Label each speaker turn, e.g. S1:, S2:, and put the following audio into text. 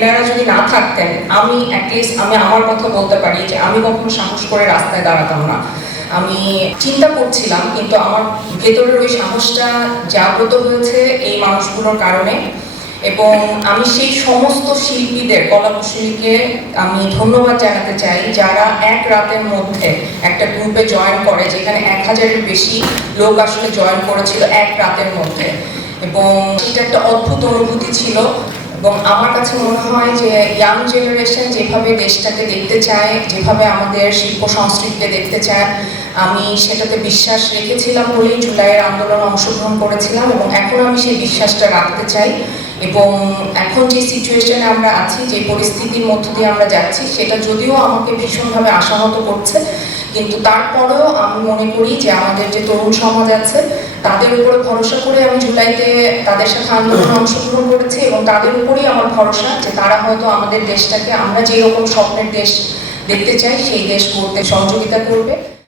S1: এনারা যদি না থাকতেন, আমি অ্যাটলিস্ট আমি আমার কথা বলতে পারি যে আমি কখনো সাহস করে রাস্তায় দাঁড়াতাম না। আমি চিন্তা করছিলাম, কিন্তু আমার ভেতরের ওই সাহসটা জাগ্রত হয়েছে এই মানুষগুলোর কারণে। এবং আমি সেই সমস্ত শিল্পীদের কলা কলাকুশলীকে আমি ধন্যবাদ জানাতে চাই, যারা এক রাতের মধ্যে একটা গ্রুপে জয়েন করে, যেখানে এক হাজারের বেশি লোক আসলে জয়েন করেছিল এক রাতের মধ্যে। এবং এটা একটা অদ্ভুত অনুভূতি ছিল। এবং আমার কাছে মনে হয় যে ইয়াং জেনারেশন যেভাবে দেশটাকে দেখতে চায়, যেভাবে আমাদের শিল্প সংস্কৃতিকে দেখতে চায়, আমি সেটাতে বিশ্বাস রেখেছিলাম বলেই জুলাইয়ের আন্দোলন অংশগ্রহণ করেছিলাম এবং এখন আমি সেই বিশ্বাসটা রাখতে চাই। এবং এখন যে সিচুয়েশনে আমরা আছি, যে পরিস্থিতির মধ্য দিয়ে আমরা যাচ্ছি, সেটা যদিও আমাকে ভীষণভাবে আশাহত করছে, কিন্তু তারপরেও আমি মনে করি যে আমাদের যে তরুণ সমাজ আছে তাদের উপরে ভরসা করে আমি জুলাইতে তাদের সাথে আন্দোলনে অংশগ্রহণ করেছি এবং তাদের উপরেই আমার ভরসা যে তারা হয়তো আমাদের দেশটাকে, আমরা যেরকম স্বপ্নের দেশ দেখতে চাই, সেই দেশ করতে সহযোগিতা করবে।